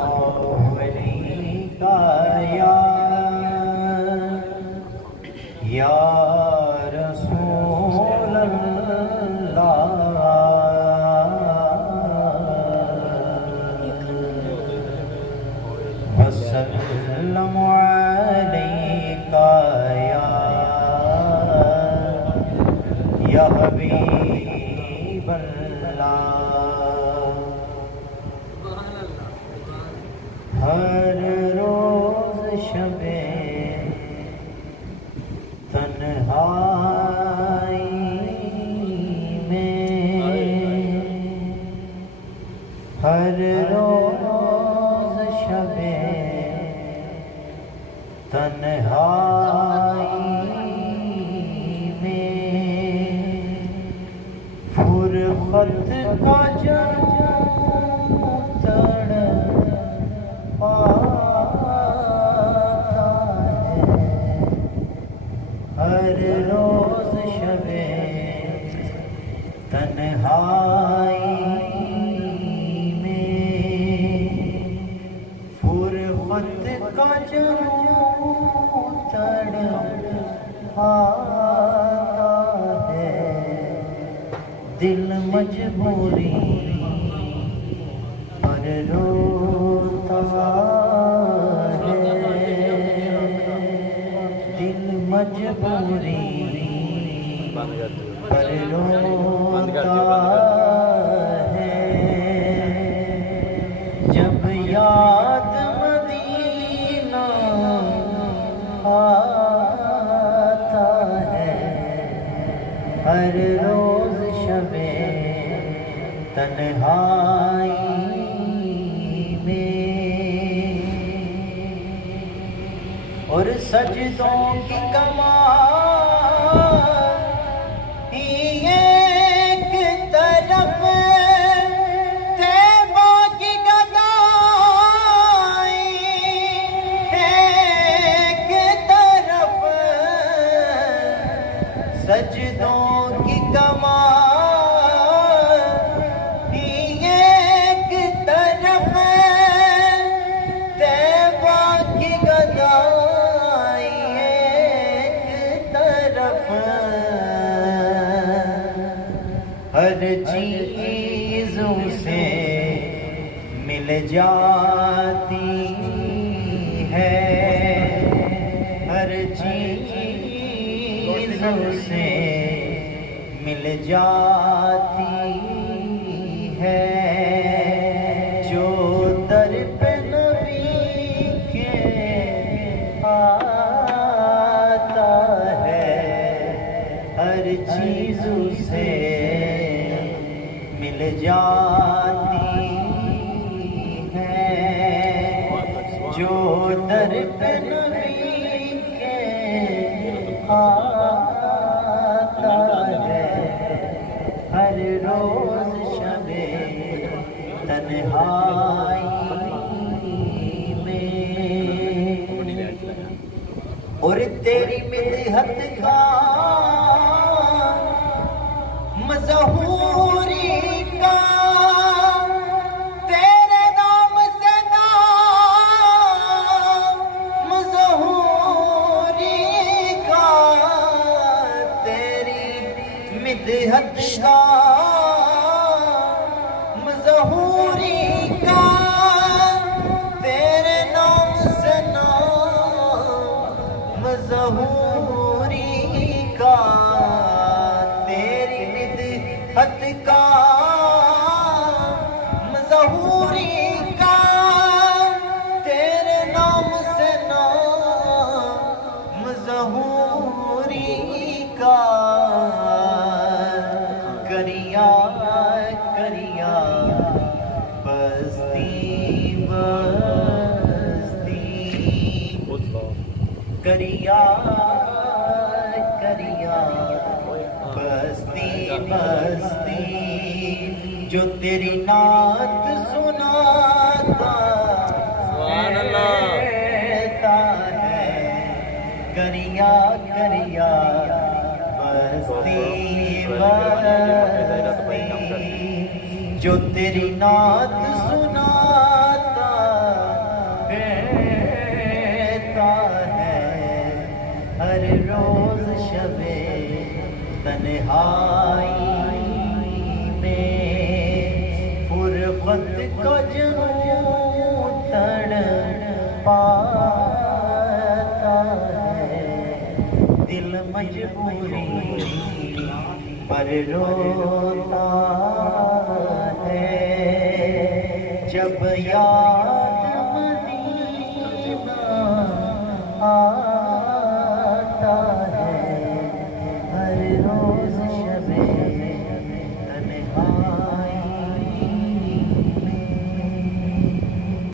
सल्लल्लाहु अलैका या रसूल अल्लाह वसल्लमु अलैका या हबीब अल्लाह। हर रोज शबे तन्हाई में, हर रोज शबे तन्हाई में फुरकत का जमूतड़ पाता है। हर रोज शबे तन्हाई में फुरकत का जमूतड़ पाता है। दिल मजबूरी पर रोता है, दिल मजबूरी पर रोता है। जब याद मदीना आता है। हर रोज शबे तन्हाई में और सजदों की कमाल एक तरफ, तैबा की गदाई एक तरफ, सजदों की कमाल एक तरफ, तैबा की गदाई एक तरफ। हर चीज़ों से मिल जाती है, हर चीज़ों से मिल जाती है। जो दर पे नबी के आता है। हर चीज़ों से मिल जाती है। जो दर पे नबी के आता है। हर रोज शबे तन्हाई में और तेरी मिदहत का मज़हूरी का, तेरे नाम से नाम मज़हूरी का, तेरी मिदहत का मज़हूरी का, तेरे नाम से नाम मज़हूरी का, तेरी मिदहत का मज़हूरी का, तेरे नाम से नाम मज़हूरी का। करिया करिया बस्ती बस्ती, करिया करिया बस्ती बस्ती, जो तेरी नात सुनाता रहता है। करिया करिया बस्ती बस्ती, जो तेरी नात सुनाता تنہائی میں فرقت کو جو تڑ پاتا ہے، دل مجبوری پر روتا ہے، جب یاد